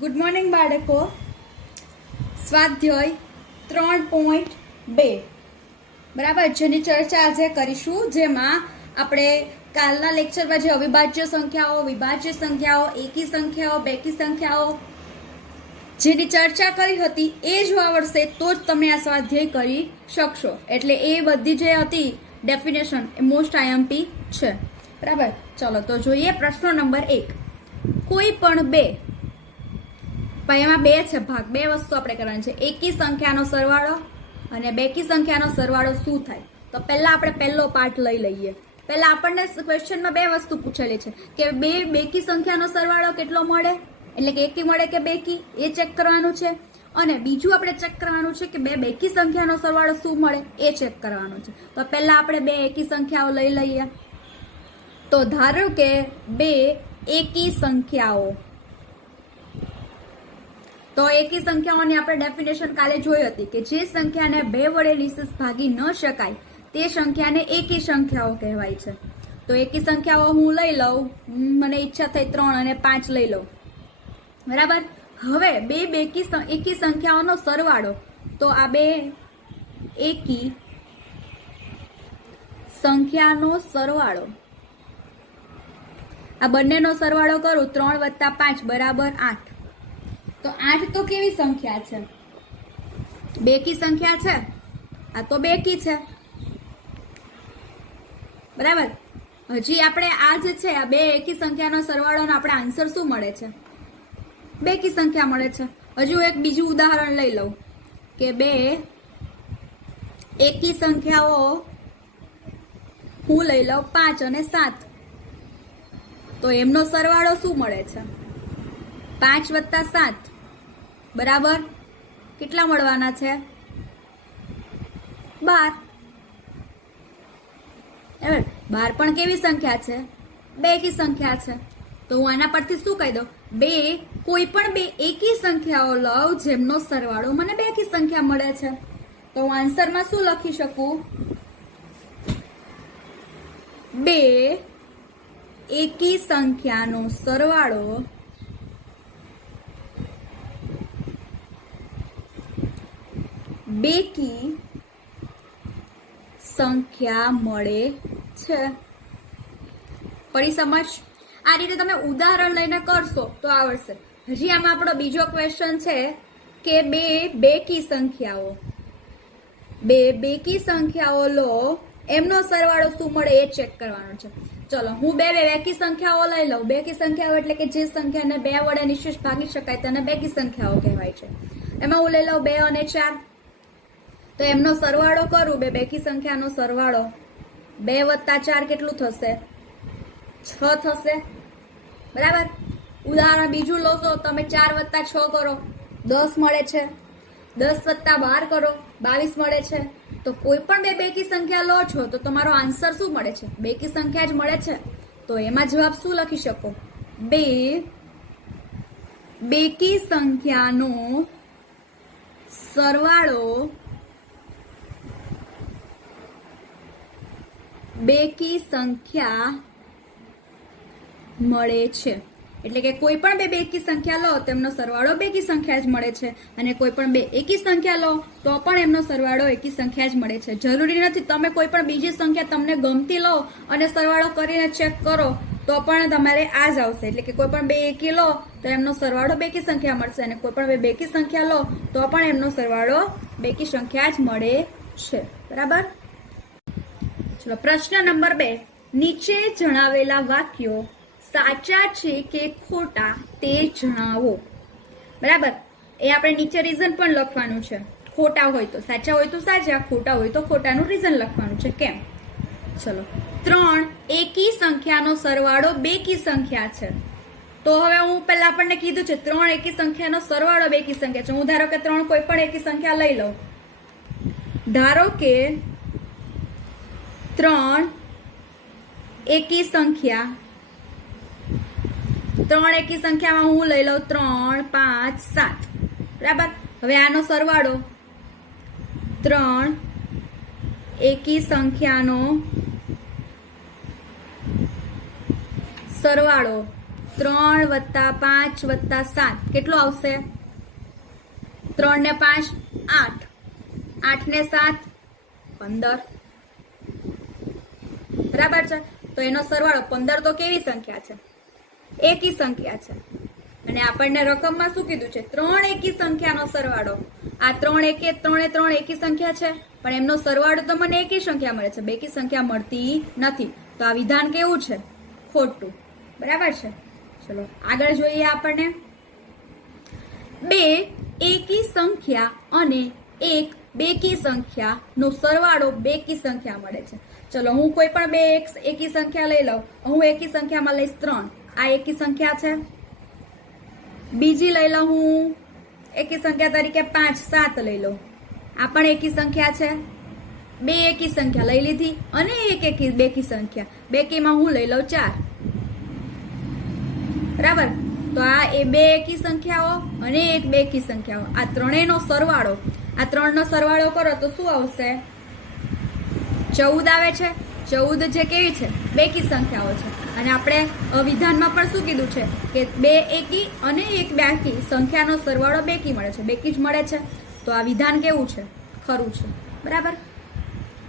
Good morning બાળકો. સ્વાધ્યાય 3.2 બરાબર, જેની ચર્ચા આજે કરીશું, જેમાં આપણે કાલના લેક્ચરમાં જે અવિભાજ્ય સંખ્યાઓ, વિભાજ્ય સંખ્યાઓ, એકી સંખ્યાઓ, બેકી સંખ્યાઓ જેની ચર્ચા કરી હતી એ જો આવડશે તો જ તમે આ સ્વાધ્યાય કરી શકશો. એટલે એ બધી જે હતી ડેફિનેશન એ મોસ્ટ આઈએમપી છે. બરાબર, ચલો તો જોઈએ પ્રશ્ન નંબર 1. કોઈ પણ બે, એમાં બે છે ભાગ, બે વસ્તુ આપણે કરવાની છે. એકી સંખ્યાનો સરવાળો અને બેકી સંખ્યાનો સરવાળો શું થાય. તો પહેલા આપણે પહેલો પાર્ટ લઈ લઈએ. પહેલા આપણને ક્વેશ્ચનમાં બે વસ્તુ પૂછેલી છે કે બે બેકી સંખ્યાનો સરવાળો કેટલો મળે, એટલે કે એકી મળે કે બેકી, એ ચેક કરવાનું છે. અને બીજું આપણે ચેક કરવાનું છે કે બે બેકી સંખ્યાનો સરવાળો શું મળે, એ ચેક કરવાનું છે. તો પહેલા આપણે બે એકી સંખ્યાઓ લઈ લઈએ. તો ધારો કે બે એકી સંખ્યાઓ, તો એકી સંખ્યાઓની આપણે ડેફિનેશન કાલે જોઈ હતી કે જે સંખ્યાને બે વડે નિશેષ ભાગી ન શકાય તે સંખ્યાને એકી સંખ્યાઓ કહેવાય છે. તો એકી સંખ્યાઓ હું લઈ લઉં, મને ઈચ્છા થઈ 3 અને 5 લઈ લઉં. બરાબર, હવે બે એકી સંખ્યાઓનો સરવાળો, તો આ બે એકી સંખ્યાનો સરવાળો, આ બંનેનો સરવાળો કરું, 3 + 5 બરાબર 8. તો 8 તો કેવી સંખ્યા છે? બેકી સંખ્યા છે. આ તો બેકી છે. બરાબર, હજી આપણે આ જે છે આ બે એકી સંખ્યાનો સરવાળોનો આપણે આન્સર શું મળે છે? બેકી સંખ્યા મળે છે. હજુ એક બીજું ઉદાહરણ લઈ લઉં કે બે એકી સંખ્યાઓ હું લઈ લઉં 5 અને 7. તો એમનો સરવાળો શું મળે છે? 5 + 7 બરાબર કેટલા મળવાના છે? 12. 12 પણ કેવી સંખ્યા છે? બેકી સંખ્યા છે. તો હું આના પરથી શું કહી દઉં? કોઈ પણ બે એકી સંખ્યાઓ લઉં જેમનો સરવાળો મને બેકી સંખ્યા મળે છે. તો હું આન્સરમાં શું લખી શકું? બે એકી સંખ્યાનો સરવાળો બેકી સંખ્યા મળે છે. પડી સમજ? આ રીતે તમે ઉદાહરણ લઈને કરશો તો આવડશે. હજી આમાં આપણો બીજો ક્વેશ્ચન છે કે બે બેકી સંખ્યાઓ લો, એમનો સરવાળો શું મળે એ ચેક કરવાનો છે. ચલો હું બે બેકી સંખ્યાઓ લઈ લઉં. બેકી સંખ્યાઓ એટલે કે જે સંખ્યાને બે વડે નિશેષ ભાગી શકાય તેને બેકી સંખ્યાઓ કહેવાય છે. એમાં હું લઈ લઉં 2 અને 4. તો એમનો સરવાળો કરું, બે બેકી સંખ્યાનો સરવાળો, 2 + 4 કેટલું થશે? 6 થશે. બરાબર, ઉદાહરણ બીજું લો તો તમે 4 + 6 કરો, 10 મળે છે. 10 + 12 કરો, 22 મળે છે. તો કોઈ પણ બે બેકી સંખ્યા લો છો તો તમારો આન્સર શું મળે છે? બેકી સંખ્યા જ મળે છે. તો એમાં જવાબ શું લખી શકો? બે બેકી સંખ્યાનો સરવાળો બેકી સંખ્યા મળે છે. એટલે કે કોઈ પણ બે બેકી સંખ્યા લો તેમનો સરવાળો બેકી સંખ્યા જ મળે છે, અને કોઈ પણ બે એકી સંખ્યા લો તો પણ એમનો સરવાળો એકી સંખ્યા જ મળે છે. જરૂરી નથી તમે કોઈ પણ બીજી સંખ્યા તમને ગમતી લો અને સરવાળો કરીને ચેક કરો તો પણ તમારે આ જ આવશે. એટલે કે કોઈ પણ બે એકી લો તો એમનો સરવાળો બેકી સંખ્યા મળશે, અને કોઈ પણ બે બેકી સંખ્યા લો તો પણ એમનો સરવાળો બેકી સંખ્યા જ મળે છે. બરાબર, ચલો પ્રશ્ન નંબર 2. નીચે જણાવેલા વાક્યો સાચા છે કે ખોટા તે જણાવો. બરાબર, એ આપણે નીચે રીઝન પણ લખવાનું છે. ખોટા હોય તો સાચા, હોય તો સાચા, ખોટા હોય તો ખોટાનું રીઝન લખવાનું છે. કેમ? ચલો, 3 એકી સંખ્યાનો સરવાળો બેકી સંખ્યા છે. તો હવે હું પહેલા આપણને કીધું છે 3 એકી સંખ્યાનો સરવાળો બેકી સંખ્યા છે. હું ધારો કે 3 કોઈ પણ એકી સંખ્યા લઈ લઉં. ધારો કે 3 એકી સંખ્યા, 3 એકી સંખ્યામાં હું લઈ લઉં 3, 5, 7. બરાબર, હવે આનો સરવાળો 3 એકી સંખ્યાનો સરવાળો 3 વત્તા 5 વત્તા 7 કેટલો આવશે? 3 ને 5 8, 8 ને 7 15, બરાબર છે. તો એનો સરવાળો 15 તો કેવી સંખ્યા છે? એકી સંખ્યા છે. અને આપણને રકમમાં શું કીધું છે? 3 એકી સંખ્યાનો સરવાળો. આ 3 એકે 3 3 એકી સંખ્યા છે, પણ એમનો સરવાળો તો મને એકી સંખ્યા મળે છે, બેકી સંખ્યા મળતી નથી. તો આ વિધાન કેવું છે? ખોટું. બરાબર છે. ચલો આગળ જોઈએ. આપણને બે એકી સંખ્યા અને એક બેકી સંખ્યા નો સરવાળો બેકી સંખ્યા મળે છે. ચલો હું કોઈ પણ બે એકી સંખ્યા લઈ લઉં. હું એકી સંખ્યામાં લઈશ 3. આ એકી સંખ્યા છે. બીજી લઈ લઉં હું એકી સંખ્યા તરીકે 5 7 લઈ લઉં. આ પણ એકી સંખ્યા છે. બે એકી સંખ્યા લઈ લીધી અને એક એકી બેકી સંખ્યા. બેકીમાં હું લઈ લઉં 4. બરાબર. તો આ એ બે એકી સંખ્યાઓ અને એક બેકી સંખ્યાઓ, આ ત્રણેયનો સરવાળો, આ ત્રણનો સરવાળો કરો તો શું આવશે? 14 આવે છે. 14 જે કેવી છે? બેકી સંખ્યાઓ છે. અને આપણે વિધાનમાં પણ શું કીધું છે કે બે એકી અને એક બેકી સંખ્યાનો સરવાળો બેકી મળે છે, બેકી જ મળે છે. તો આ વિધાન કેવું છે? ખરું છે. બરાબર.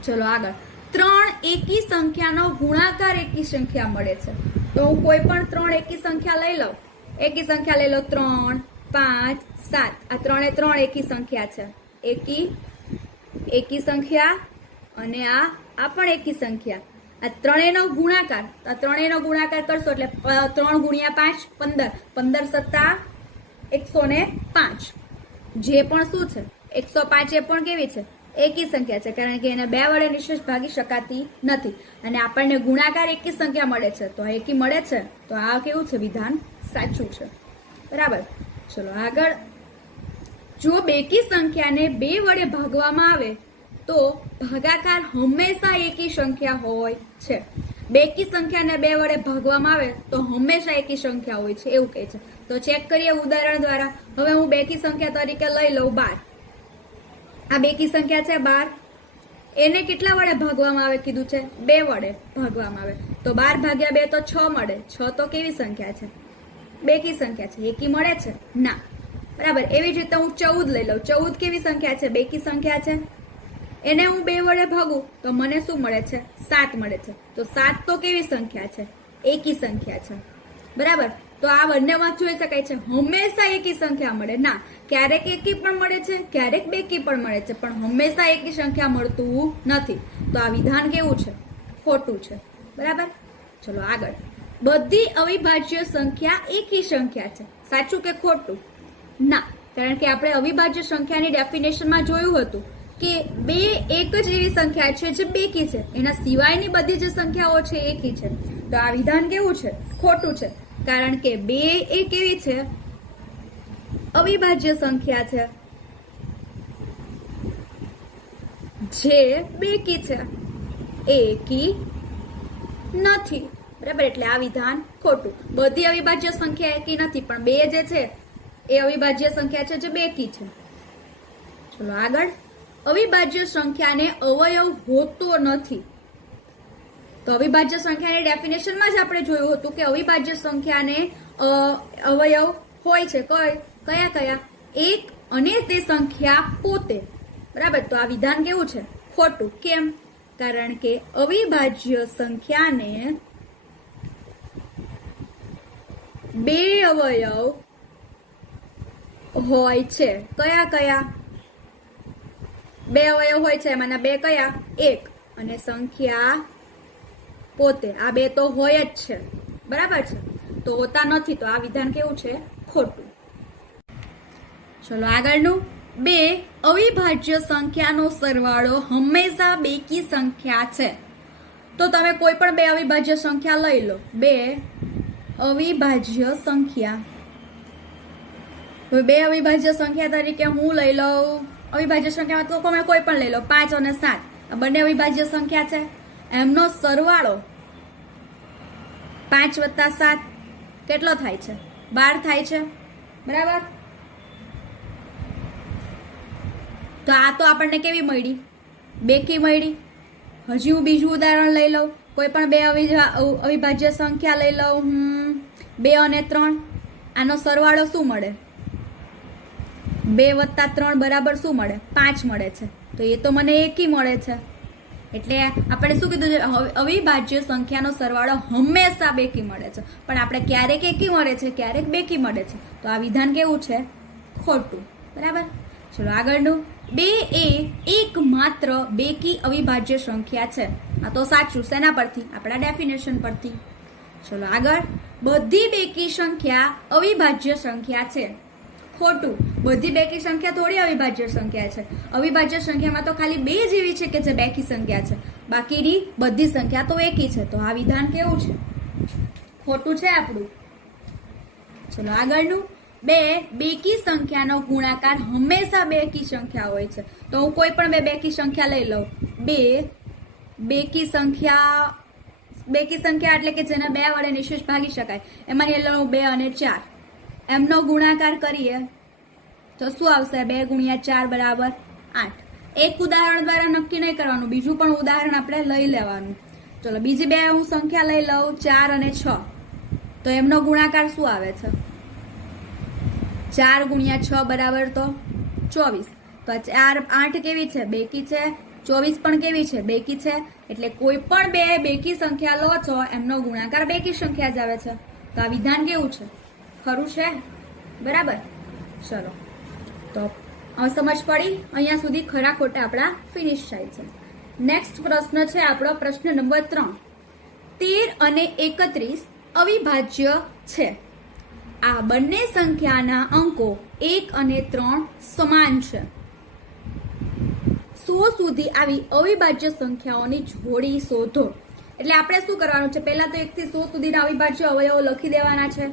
ચલો આગળ. 3 એકી સંખ્યાનો ગુણાકાર એકી સંખ્યા મળે છે. તો હું કોઈ પણ 3 એકી સંખ્યા લઈ લઉં. એકી સંખ્યા લઈ લો 3 5 7. આ 3 એ 3 એકી સંખ્યા છે. એકી સંખ્યા અને આ પણ એકી સંખ્યા. આ ત્રણેયનો ગુણાકાર, આ ત્રણેયનો ગુણાકાર કરશો એટલે 3 ગુણ્યા 5 15, 15 સત્તા 105. જે પણ શું છે? 105 એ પણ કેવી છે? એકી સંખ્યા છે, કારણ કે એને 2 વડે નિશેષ ભાગી શકાતી નથી. અને આપણને ગુણાકાર એકી સંખ્યા મળે છે, તો આ એકી મળે છે. તો આ કેવું છે? વિધાન સાચું છે. બરાબર. ચલો આગળ. જો બેકી સંખ્યાને 2 વડે ભાગવામાં આવે તો ભાગાકાર હંમેશા એકી સંખ્યા હોય છે. બેકી સંખ્યાને 2 વડે ભાગવામાં આવે તો હંમેશા એકી સંખ્યા હોય છે, એવું કહે છે. તો ચેક કરીએ ઉદાહરણ દ્વારા. હવે હું બેકી સંખ્યા તરીકે લઈ લઉં 12. આ બેકી સંખ્યા છે 12. એને કેટલા વડે ભાગવામાં આવે કીધું છે? 2 વડે ભાગવામાં આવે. તો 12 ભાગ્યા 2 તો 6 મળે. 6 તો કેવી સંખ્યા છે? બેકી સંખ્યા છે. એકી મળે છે? ના. બરાબર. એવી જ રીતે હું 14 લઈ લઉં. 14 કેવી સંખ્યા છે? બેકી સંખ્યા છે. એને હું 2 વડે ભાગું તો મને શું મળે છે? 7 મળે છે. તો 7 તો કેવી સંખ્યા છે? એકી સંખ્યા છે. બરાબર. તો આ બંનેમાં જોઈ શકાય છે હંમેશા એકી સંખ્યા મળે ના. ક્યારેક એકી પણ મળે છે, ક્યારેક બેકી પણ મળે છે, પણ હંમેશા એકી સંખ્યા મળતું નથી. તો આ વિધાન કેવું છે? ખોટું છે. બરાબર. ચલો આગળ. બધી અવિભાજ્ય સંખ્યા એકી સંખ્યા છે. સાચું કે ખોટું? ના. કારણ કે આપણે અવિભાજ્ય સંખ્યાની ડેફિનેશનમાં જોયું હતું કે 2 એક જ એવી સંખ્યા છે જે બેકી છે, એના સિવાયની બધી જે સંખ્યાઓ છે એકી છે. તો આ વિધાન કેવું છે? ખોટું છે. કારણ કે 2 એ કેવી છે? અવિભાજ્ય સંખ્યા છે જે બેકી છે, એકી નથી. બરાબર. એટલે આ વિધાન ખોટું. બધી અવિભાજ્ય સંખ્યા એકી નથી, પણ 2 જે છે એ અવિભાજ્ય સંખ્યા છે જે બેકી છે. ચલો આગળ. અવિભાજ્ય સંખ્યાને અવયવ હોતો નથી. તો અવિભાજ્ય સંખ્યાની ડેફિનેશનમાં જ આપણે જોયું હતું કે અવિભાજ્ય સંખ્યાને અવયવ હોય છે. કયા કયા? એક અને તે સંખ્યા પોતે. બરાબર. તો આ વિધાન કેવું છે? ખોટું. કેમ? કારણ કે અવિભાજ્ય સંખ્યાને 2 અવયવ હોય છે. કયા કયા? 2 અવયવ હોય છે. એમાંના 2 કયા? એક અને સંખ્યા પોતે. આ 2 તો હોય જ છે. બરાબર છે. તો હોતા નથી. તો આ વિધાન કેવું છે? ખોટું. ચલો આગળનું. 2 અવિભાજ્ય સંખ્યાનો સરવાળો હંમેશા બેકી સંખ્યા છે. તો તમે કોઈ પણ 2 અવિભાજ્ય સંખ્યા લઈ લો. 2 અવિભાજ્ય સંખ્યા. હવે 2 અવિભાજ્ય સંખ્યા તરીકે હું લઈ લઉં. અવિભાજ્ય સંખ્યામાં તો તમે કોઈ પણ લઈ લો. 5 અને 7 આ બંને અવિભાજ્ય સંખ્યા છે. એમનો સરવાળો 5 વત્તા 7 કેટલો થાય છે? 12 થાય છે. બરાબર. તો આ તો આપણને કેવી મળી? બેકી મળી. હજી હું બીજું ઉદાહરણ લઈ લઉં. કોઈ પણ 2 અવિભાજ્ય સંખ્યા લઈ લઉં. 2 અને 3 આનો સરવાળો શું મળે? 2 + 3 બરાબર શું મળે? 5 મળે છે. તો એ તો મને એકી મળે છે. એટલે આપણે શું કીધું છે? અવિભાજ્ય સંખ્યાનો સરવાળો હંમેશા બેકી મળે છે, પણ આપણે ક્યારેક એકી મળે છે, ક્યારેક બેકી મળે છે. તો આ વિધાન કેવું છે? ખોટું. બરાબર. ચલો આગળનું. 2 એ એકમાત્ર બેકી અવિભાજ્ય સંખ્યા છે. આ તો સાચું. શેના પરથી? આપણા ડેફિનેશન પરથી. ચલો આગળ. બધી બેકી સંખ્યા અવિભાજ્ય સંખ્યા છે. ખોટું. બધી બેકી સંખ્યા થોડી અવિભાજ્ય સંખ્યા છે. અવિભાજ્ય સંખ્યામાં તો ખાલી 2 જ એવી છે કે જે બેકી સંખ્યા છે, બાકીની બધી સંખ્યા તો એકી છે. તો આ વિધાન કેવું છે? ખોટું છે આપણું. ચલો આગળનું. 2 બેકી સંખ્યાનો ગુણાકાર હંમેશા બેકી સંખ્યા હોય છે. તો હું કોઈ પણ 2 બેકી સંખ્યા લઈ લઉં. 2 બેકી સંખ્યા એટલે કે જેને 2 વડે નિશેષ ભાગી શકાય. એમાં લઈ લઉં 2 અને 4. એમનો ગુણાકાર કરીએ તો શું આવશે? 2 × 4 બરાબર 8. એક ઉદાહરણ દ્વારા નક્કી નહીં કરવાનું, બીજું પણ ઉદાહરણ આપણે લઈ લેવાનું. ચલો બીજી 2 હું સંખ્યા લઈ લઉં, 4 અને 6. તો એમનો ગુણાકાર શું આવે છે? 4 × 6 બરાબર તો 24. તો 4 8 કેવી છે? બેકી છે. 24 પણ કેવી છે? બેકી છે. એટલે કોઈ પણ 2 બેકી સંખ્યા લો છો એમનો ગુણાકાર બેકી સંખ્યા જ આવે છે. તો આ વિધાન કેવું છે? ખરું છે. બરાબર. ચલો તો સમજ પડી? અહીંયા સુધી ખરા ખોટા આપણા ફિનિશ થાય છે. નેક્સ્ટ પ્રશ્ન છે આપણો પ્રશ્ન નંબર 3. 13 અને 31 અવિભાજ્ય છે. આ બંને સંખ્યાના અંકો 1 અને 3 સમાન છે. 100 સુધી આવી અવિભાજ્ય સંખ્યાઓની જોડી શોધો. એટલે આપણે શું કરવાનું છે? પહેલા તો 1 થી 100 સુધીના અવિભાજ્ય અવયવો લખી દેવાના છે,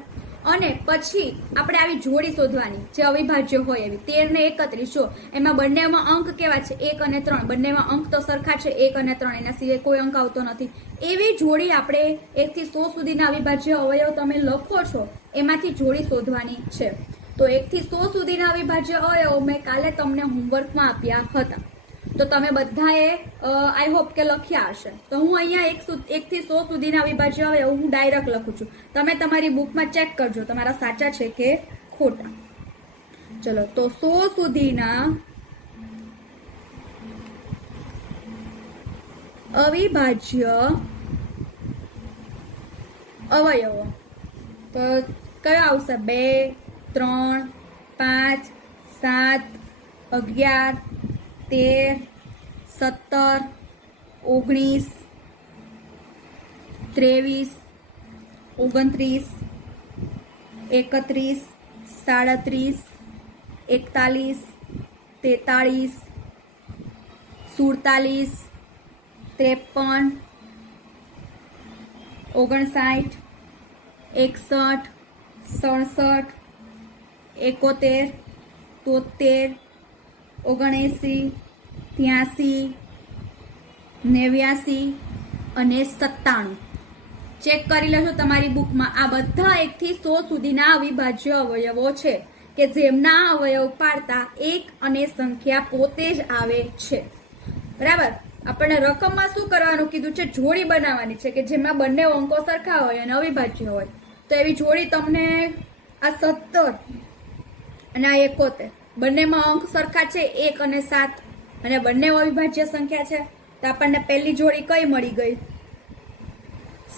અને પછી આપણે આવી જોડી શોધવાની જે અવિભાજ્ય હોય એવી. 13 ને 31 જો એમાં બંનેમાં અંક કેવા છે? 1 અને 3. બંનેમાં અંક તો સરખા છે, 1 અને 3. એના સિવાય કોઈ અંક આવતો નથી. એવી જોડી આપણે 1 થી 100 સુધીના અવિભાજ્ય અવયવ તમે લખો છો એમાંથી જોડી શોધવાની છે. તો 1 થી 100 સુધીના અવિભાજ્ય અવયવો મેં કાલે તમને હોમવર્કમાં આપ્યા હતા. તો તમે બધાએ આઈ હોપ કે લખ્યા હશે. તો હું અહીંયા 1 થી 100 સુધીના અવિભાજ્ય અવયવ હું ડાયરેક્ટ લખું છું. તમે તમારી બુકમાં ચેક કરજો તમારા સાચા છે કે ખોટા. ચલો તો 100 સુધીના અવિભાજ્ય અવયવો તો કયા આવશે? 2 3 5 7 11 13 17 19 23 29 31 37 41 43 47 53 59 61 67 71 73 79 83 89 અને 97. ચેક કરી લેશો તમારી બુકમાં. આ બધા 1 થી 100 સુધીના અવિભાજ્ય અવયવો છે કે જેમના અવયવ પાડતા 1 અને સંખ્યા પોતે જ આવે છે. બરાબર. આપણને રકમમાં શું કરવાનું કીધું છે? જોડી બનાવવાની છે કે જેમાં બંને અંકો સરખા હોય અને અવિભાજ્ય હોય. તો એવી જોડી તમને આ 17 અને આ 71 બંનેમાં અંક સરખા છે, 1 અને 7, અને બંને અવિભાજ્ય સંખ્યા છે. તો આપણને પહેલી જોડી કઈ મળી ગઈ?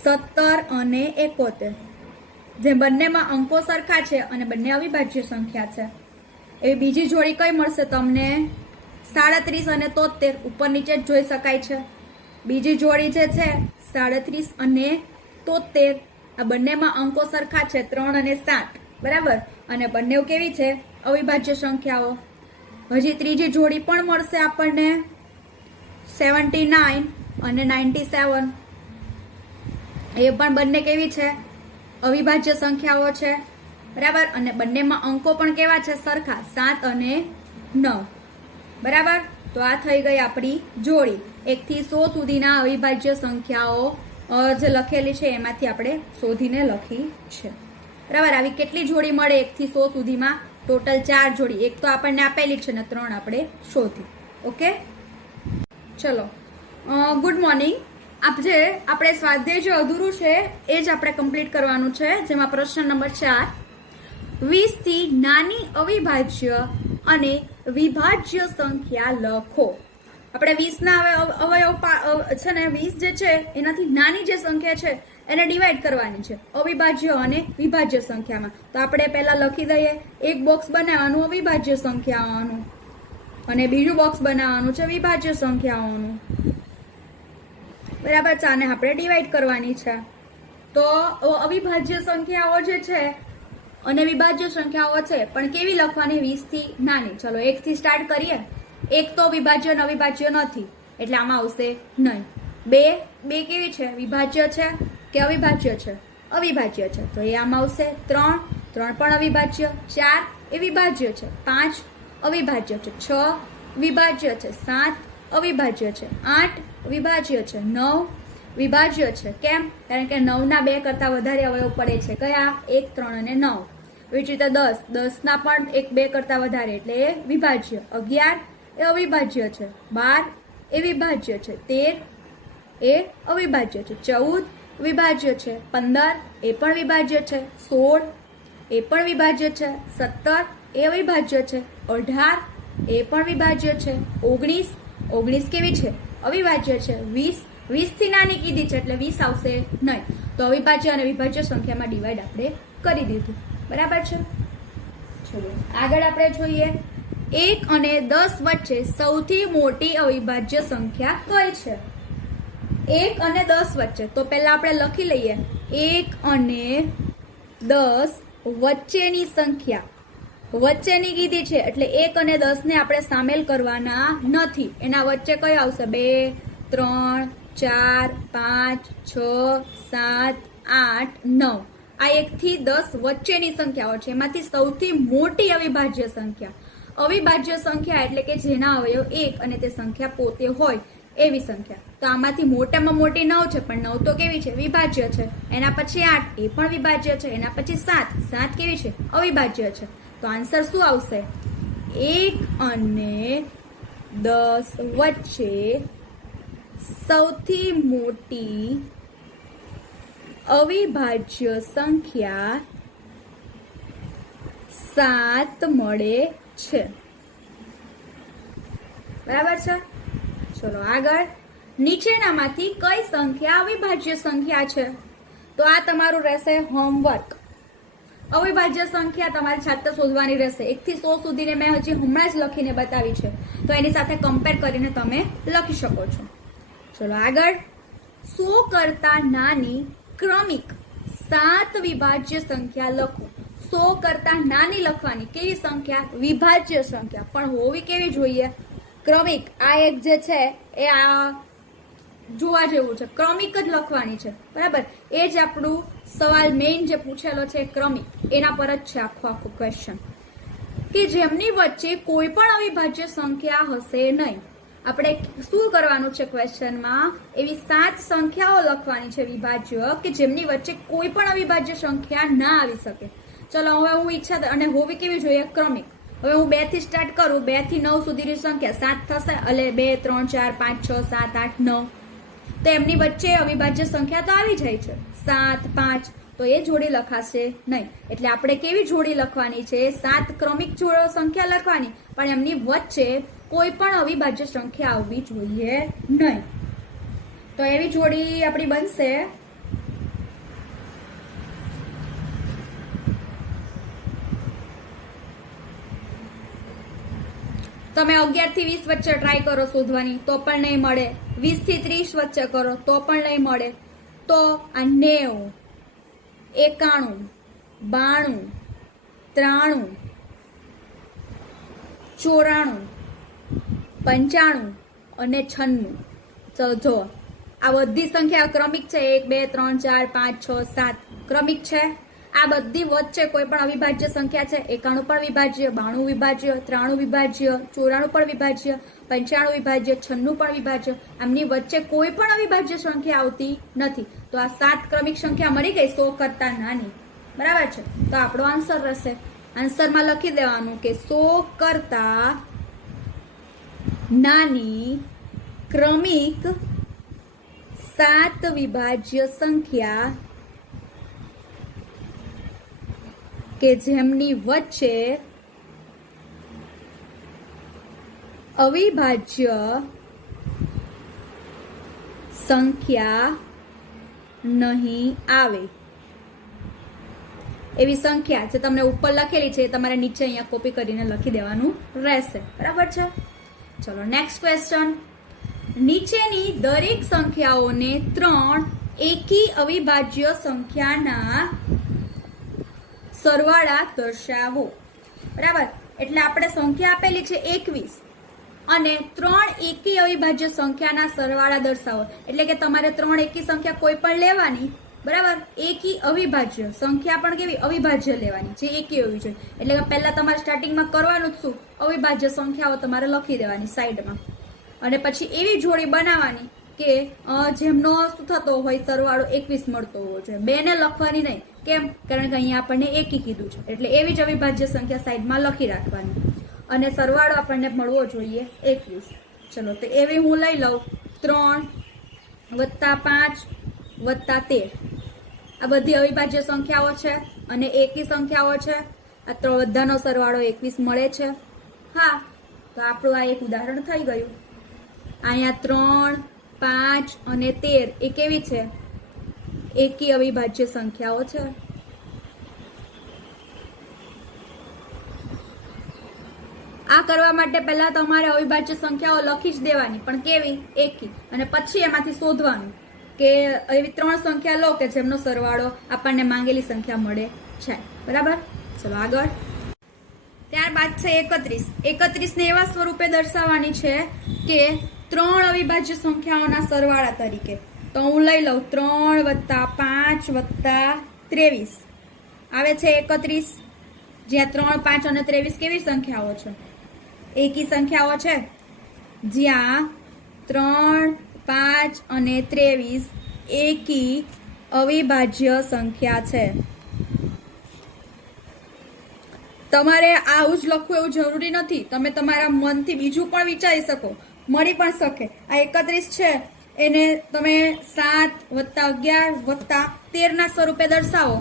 17 અને 71, જે બંનેમાં અંકો સરખા છે અને બંને અવિભાજ્ય સંખ્યા છે. એવી બીજી જોડી કઈ મળશે તમને? 37 અને 73. ઉપર નીચે જ જોઈ શકાય છે. બીજી જોડી જે છે 37 અને 73. આ બંનેમાં અંકો સરખા છે, 3 અને 7. બરાબર. અને બંને કેવી છે? અવિભાજ્ય સંખ્યાઓ. હજી ત્રીજી જોડી પણ મળશે આપણને 79 અને 97. એ પણ બંને કેવી છે? અવિભાજ્ય સંખ્યાઓ છે. બરાબર. અને બંનેમાં અંકો પણ કેવા છે? સરખા, 7 અને 9. બરાબર. તો આ થઈ ગઈ આપણી જોડી. 1 થી 100 સુધીના અવિભાજ્ય સંખ્યાઓ જે લખેલી છે એમાંથી આપણે શોધીને લખી છે. બરાબર. આવી કેટલી જોડી મળે 1 થી 100 સુધીમાં? ટોટલ 4 જોડી. એક તો આપણને આપેલી છે ને 3 આપણે શોધી. ઓકે, ચલો. Good morning. આપણે સ્વાધ્યાય જે અધૂરું છે એ જ આપણે કમ્પ્લીટ કરવાનું છે, જેમાં પ્રશ્ન નંબર 4, 20 થી નાની અવિભાજ્ય અને વિભાજ્ય સંખ્યા લખો. આપણે 20 ના અવયવ છે ને 20 જે છે એનાથી નાની જે સંખ્યા છે એને ડિવાઈડ કરવાની છે અવિભાજ્ય અને વિભાજ્ય સંખ્યામાં. તો આપણે પહેલા લખી દઈએ, એક બોક્સ બનાવવાનું અવિભાજ્ય સંખ્યાઓનું અને બીજું બોક્સ બનાવવાનું છે વિભાજ્ય સંખ્યાઓનું. બરાબર છે, આને આપણે ડિવાઈડ કરવાની છે. તો અવિભાજ્ય સંખ્યાઓ જે છે અને વિભાજ્ય સંખ્યાઓ છે પણ કેવી લખવાની? 20 થી નાની. ચલો 1 થી સ્ટાર્ટ કરીએ. 1 તો વિભાજ્ય અને અવિભાજ્ય નથી એટલે આમાં આવશે નહીં. 2 કેવી છે? વિભાજ્ય છે કે અવિભાજ્ય છે? અવિભાજ્ય છે, તો એ આમાં આવશે. 3 પણ અવિભાજ્ય. 4 એ વિભાજ્ય છે. 5 અવિભાજ્ય છે. 6 વિભાજ્ય છે. 7 અવિભાજ્ય છે. 8 વિભાજ્ય છે. 9 વિભાજ્ય છે. કેમ? કારણ કે 9 ના 2 કરતા વધારે અવયવ પડે છે. કયા? 1, 3 અને 9. એવી જ રીતે 10 ના પણ 1, 2 કરતા વધારે એટલે એ વિભાજ્ય. 11 એ અવિભાજ્ય છે. 12 એ વિભાજ્ય છે. 13 એ અવિભાજ્ય છે. 14 વિભાજ્ય છે. 15 એ પણ વિભાજ્ય છે. 16 એ પણ વિભાજ્ય છે. 17 એ અવિભાજ્ય છે. 18 એ પણ વિભાજ્ય છે. 19 કેવી છે? અવિભાજ્ય છે. 20 થી નાની કીધી છે એટલે 20 આવશે નહીં. તો અવિભાજ્ય અને વિભાજ્ય સંખ્યામાં ડિવાઈડ આપણે કરી દીધું. બરાબર છે. ચલો આગળ આપણે જોઈએ, 1 અને 10 વચ્ચે સૌથી મોટી અવિભાજ્ય સંખ્યા કઈ છે? 1 અને 10 વચ્ચે. તો પહેલા આપણે લખી લઈએ, 1 અને 10 વચ્ચેની સંખ્યા. વચ્ચેની કીધી છે એટલે 1 અને 10 ને આપણે સામેલ કરવાના નથી. એના વચ્ચે કઈ આવશે? 2, 3, 4, 5, 6, 7, 8, 9. આ 1 થી 10 વચ્ચેની સંખ્યાઓ છે. એમાંથી સૌથી મોટી અવિભાજ્ય સંખ્યા. અવિભાજ્ય સંખ્યા એટલે કે જેના અવયવ 1 અને તે સંખ્યા પોતે હોય એવી સંખ્યા. તો આમાંથી મોટામાં મોટી 9 છે પણ 9 તો કેવી છે? વિભાજ્ય છે. એના પછી 8 એ પણ વિભાજ્ય છે. એના પછી 7 કેવી છે? અવિભાજ્ય છે. તો આન્સર શું આવશે? 1 અને 10 વચ્ચે સૌથી મોટી અવિભાજ્ય સંખ્યા 7 મળે છે. બરાબર છે. ચલો આગળ, નીચેનામાંથી કઈ સંખ્યા અવિભાજ્ય સંખ્યા છે? તો આ તમારું રહેશે હોમવર્ક. અવિભાજ્ય સંખ્યા તમારી જાતે શોધવાની રહેશે. 1 થી 100 સુધીને મેં હજી હમણાં જ લખીને બતાવી છે, તો એની સાથે કમ્પેર કરીને તમે લખી શકો છો. ચલો આગળ, 100 કરતા નાની ક્રમિક 7 વિભાજ્ય સંખ્યા લખો. 100 કરતા નાની લખવાની. કેવી સંખ્યા? વિભાજ્ય સંખ્યા. પણ હોવી કેવી જોઈએ? ક્રમિક. આ એક જે છે એ આ જોવા જેવું છે, ક્રમિક જ લખવાની છે. બરાબર, એ જ આપણું સવાલ મેઇન જે પૂછેલો છે ક્રમિક, એના પર જ છે આખો ક્વેશ્ચન, કે જેમની વચ્ચે કોઈ પણ અવિભાજ્ય સંખ્યા હશે નહીં. આપણે શું કરવાનું છે ક્વેશ્ચનમાં? એવી 7 સંખ્યાઓ લખવાની છે વિભાજ્ય કે જેમની વચ્ચે કોઈ પણ અવિભાજ્ય સંખ્યા ના આવી શકે. ચલો હવે હું ઈચ્છા અને હોવી કેવી જોઈએ? ક્રમિક. હવે હું 2 થી સ્ટાર્ટ કરું, 2 થી 9 સુધીની સંખ્યા 7 થશે, એટલે 2, 3, 4, 5, 6, 7, 8, 9. તો એમની વચ્ચે અવિભાજ્ય સંખ્યા તો આવી જાય છે 7, 5. તો એ જોડી લખાશે નહીં. એટલે આપણે કેવી જોડી લખવાની છે? 7 ક્રમિક સંખ્યા લખવાની, પણ એમની વચ્ચે કોઈ પણ અવિભાજ્ય સંખ્યા આવવી જોઈએ નહીં. તો એવી જોડી આપણી બનશે તમે 11 થી 20 વચ્ચે ટ્રાય કરો શોધવાની તો પણ નહીં મળે. 20 થી 30 વચ્ચે કરો તો પણ નહીં મળે. તો આ 90, 91, 92, 93, 94, 95 અને 96. તો જો આ બધી સંખ્યા ક્રમિક છે. 1, 2, 3, 4, 5, 6, 7 ક્રમિક છે. આ બધી વચ્ચે કોઈ પણ અવિભાજ્ય સંખ્યા છે. 91 પણ વિભાજ્ય, 92 વિભાજ્ય, 93 વિભાજ્ય, 94 પણ વિભાજ્ય, 95 વિભાજ્ય, 96 પણ વિભાજ્ય. આમની વચ્ચે કોઈ પણ અવિભાજ્ય સંખ્યા આવતી નથી. તો આ 7 ક્રમિક સંખ્યા મળી ગઈ 100 કરતા નાની. બરાબર છે. તો આપણો આન્સર રહેશે. આન્સરમાં લખી દેવાનું કે 100 કરતા નાની ક્રમિક 7 વિભાજ્ય સંખ્યા કે જેમની વચ્ચે અવિભાજ્ય સંખ્યા નહીં આવે એવી સંખ્યા જે તમને ઉપર લખેલી છે તમારે નીચે અહીંયા કોપી કરીને લખી દેવાનું રહેશે. બરાબર છે? ચલો નેક્સ્ટ ક્વેશ્ચન. નીચેની દરેક સંખ્યાઓને 3 એકી અવિભાજ્ય સંખ્યાના સરવાળા દર્શાવો. બરાબર, એટલે આપણે સંખ્યા આપેલી છે 21 અને 3 એકી અવિભાજ્ય સંખ્યાના સરવાળા દર્શાવો. એટલે કે તમારે 3 એકી સંખ્યા કોઈ પણ લેવાની. બરાબર, એકી અવિભાજ્ય સંખ્યા પણ કેવી અવિભાજ્ય લેવાની જે એકી હોવી જોઈએ. એટલે કે પહેલા તમારે સ્ટાર્ટિંગમાં કરવાનું જ શું, અવિભાજ્ય સંખ્યાઓ તમારે લખી દેવાની સાઈડમાં અને પછી એવી જોડી બનાવવાની કે જેમનો શું થતો હોય સરવાળો 21 મળતો હોવો જોઈએ. 2 ને લખવાની નહીં. કેમ? કારણ કે અહીંયા આપણને એકી કીધું છે એટલે એવી જ અવિભાજ્ય સંખ્યા સાઈડમાં લખી રાખવાની અને સરવાળો આપણને મળવો જોઈએ 21. ચલો તો એવી હું લઈ લઉં 3 + 5 + 13. આ બધી અવિભાજ્ય સંખ્યાઓ છે અને એકી સંખ્યાઓ છે. આ તો બધાનો સરવાળો 21 મળે છે. હા, તો આપણું આ એક ઉદાહરણ થઈ ગયું. અહીંયા 3, 5 અને 13 એ કેવી છે? એકી અવિભાજ્ય સંખ્યાઓ છે. આ કરવા માટે પહેલા તમારે અવિભાજ્ય સંખ્યાઓ લખી જ દેવાની, પણ કેવી? એકી. અને પછી એમાંથી શોધવાનું કે એવી 3 સંખ્યા લો કે જેમનો સરવાળો આપણને માંગેલી સંખ્યા મળે છે. બરાબર, ચલો આગળ. ત્યારબાદ છે 31. 31 ને એવા સ્વરૂપે દર્શાવવાની છે કે 3 અવિભાજ્ય સંખ્યાઓના સરવાળા તરીકે. તો હું લઈ લઉં 3 + 5 + 23 આવે છે 31. જ્યાં 3, 5 અને 23 કેવી સંખ્યાઓ છે? એકી સંખ્યાઓ છે. જ્યાં 3, 5 અને 23 એકી અવિભાજ્ય સંખ્યા છે. તમારે આવું જ લખવું એવું જરૂરી નથી. તમે તમારા મનથી બીજું પણ વિચારી શકો, મળી પણ શકે. આ 31 છે એને તમે 7 + 11 + 13 ના સ્વરૂપે દર્શાવો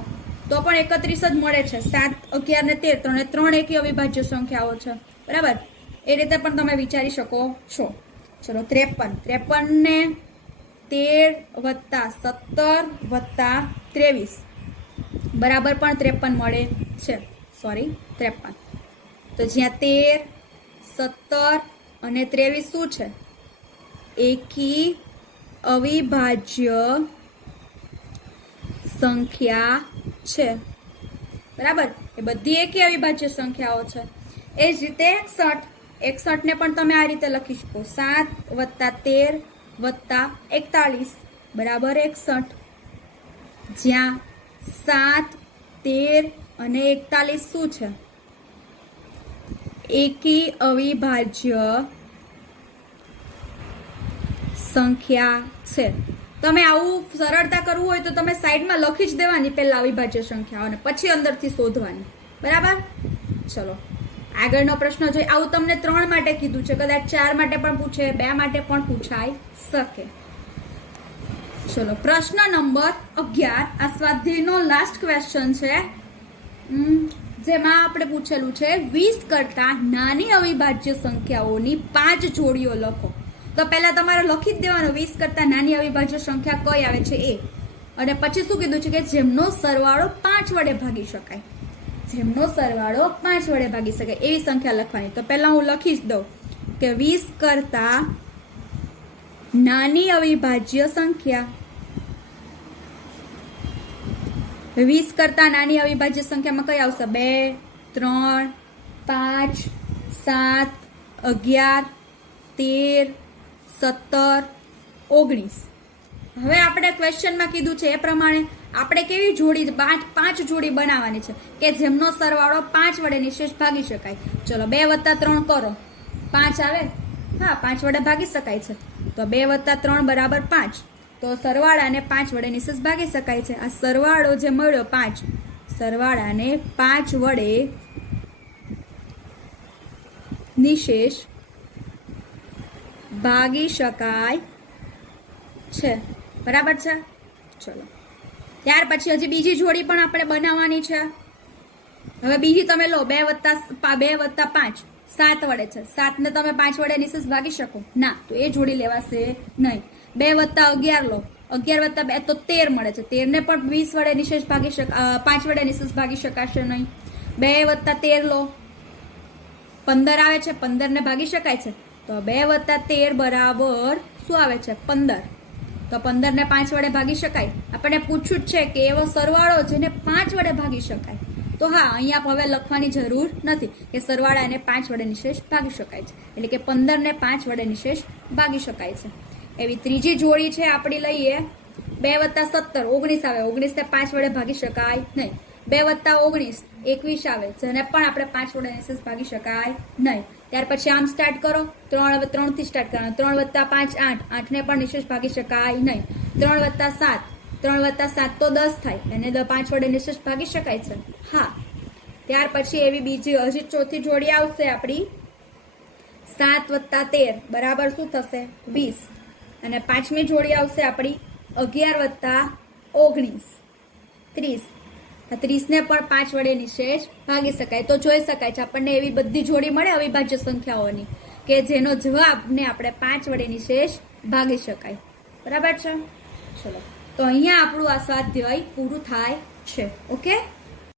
તો પણ 31 જ મળે છે. 7, 11 ને 13 3 એકી અવિભાજ્ય સંખ્યાઓ છે. બરાબર, એ રીતે પણ તમે વિચારી શકો છો. ચલો 53 ને 13 + 17 + 23 બરાબર પણ 53 મળે છે. 53. તો જ્યાં 13, 17 અને 23 શું છે? એકી અવિભાજ્ય સંખ્યા છે. બરાબર, એ બધી એકી અવિભાજ્ય સંખ્યાઓ છે. એ જ રીતે 61 ને પણ તમે આ રીતે લખી શકો. 7 + 13 + 41 બરાબર 61. જ્યાં 7, 13 અને 41 શું છે? એકી અવિભાજ્ય સંખ્યા છે. તમે આવું સરળતા કરવું હોય તો તમે સાઈડમાં લખી જ દેવાની પહેલા અવિભાજ્ય સંખ્યાઓ અને પછી અંદરથી શોધવાની. બરાબર, ચલો આગળનો પ્રશ્ન જોઈએ. આવું તમને 3 માટે કીધું છે, કદાચ 4 માટે પણ પૂછે, 2 માટે પણ પૂછાઈ શકે. ચલો પ્રશ્ન નંબર 11. આ સ્વાધ્યાયનો લાસ્ટ ક્વેશ્ચન છે, જેમાં આપણે પૂછેલું છે 20 કરતા નાની અવિભાજ્ય સંખ્યાઓની 5 જોડીઓ લખો. તો પહેલા તમારે લખી જ દેવાનું 20 કરતા નાની અવિભાજ્ય સંખ્યા કઈ આવે છે એ, અને પછી શું કીધું છે કે જેમનો સરવાળો 5 વડે ભાગી શકાય. જેમનો સરવાળો 5 વડે ભાગી શકાય એવી સંખ્યા લખવાની. તો પહેલા હું લખી જ દઉં કે 20 કરતા નાની અવિભાજ્ય સંખ્યા. 20 કરતા નાની અવિભાજ્ય સંખ્યામાં કઈ આવશે? 2, 3, 5, 7, 11, 13, 17, 19. હવે આપણે ક્વેશ્ચનમાં કીધું છે એ પ્રમાણે આપણે કેવી જોડી 5 જોડી બનાવવાની છે કે જેમનો સરવાળો 5 વડે નિશેષ ભાગી શકાય. ચલો 2 + 3 કરો, 5 આવે? હા, 5 વડે ભાગી શકાય છે. તો 2 + 3 બરાબર 5. તો સરવાળાને 5 વડે નિશેષ ભાગી શકાય છે. આ સરવાળો જે મળ્યો 5, સરવાળાને 5 વડે નિશેષ ભાગી શકાય છે. બરાબર છે. ચલો ત્યાર પછી હજી બીજી જોડી પણ આપણે બનાવવાની છે. હવે બીજી તમે લો 2 વત્તા 5 7 વડે છે. 7 ને તમે 5 વડે નિશેષ ભાગી શકો ના, તો એ જોડી લેવાશે નહીં. 2 વત્તા 11 લો, 11 વત્તા 2 તો 13 મળે છે. 13 ને પણ 20 વડે નિશેષ ભાગી 5 વડે નિશેષ ભાગી શકાશે નહીં. 2 વત્તા 13 લો, 15 આવે છે. 15 ને ભાગી શકાય છે, તો 2 વત્તા 13 બરાબર શું આવે છે 15. તો 15 ને 5 વડે ભાગી શકાય. આપણને પૂછ્યું જ છે કે એવો સરવાળો જેને 5 વડે ભાગી શકાય. તો હા, અહીંયા હવે લખવાની જરૂર નથી કે સરવાળા એને 5 વડે નિશેષ ભાગી શકાય છે, એટલે કે 15 ને 5 વડે નિશેષ ભાગી શકાય છે. એવી ત્રીજી જોડી છે આપણી લઈએ. 2 વત્તા 17 19 આવે. 19 ને 5 વડે ભાગી શકાય નહીં. 2 વત્તા 19 21 આવે, જેને પણ આપણે 5 વડે નિશેષ ભાગી શકાય નહીં. ત્યાર પછી આમ સ્ટાર્ટ કરો. 3 થી સ્ટાર્ટ કરવાનું. 3 વત્તા 5 8, 8 ને પણ નિશેષ ભાગી શકાય નહીં. 3 વત્તા 7, 3 વત્તા 7 તો 10 થાય, એને 5 વડે નિશેષ ભાગી શકાય છે. હા, ત્યાર પછી એવી બીજી હજી ચોથી જોડી આવશે આપણી. 7 વત્તા 13 બરાબર શું થશે 20. અને પાંચમી જોડી આવશે આપણી 11 વત્તા 19 30. 30 ને પણ 5 વડે નિશેષ ભાગી શકાય. તો જોઈ શકાય છે આપણને એવી બધી જોડી મળે અવિભાજ્ય સંખ્યાઓની કે જેનો જવાબને આપણે 5 વડે નિશેષ ભાગી શકાય. બરાબર છે. ચલો, તો અહીંયા આપણું આ સ્વાધ્યાય પૂરું થાય છે. ઓકે.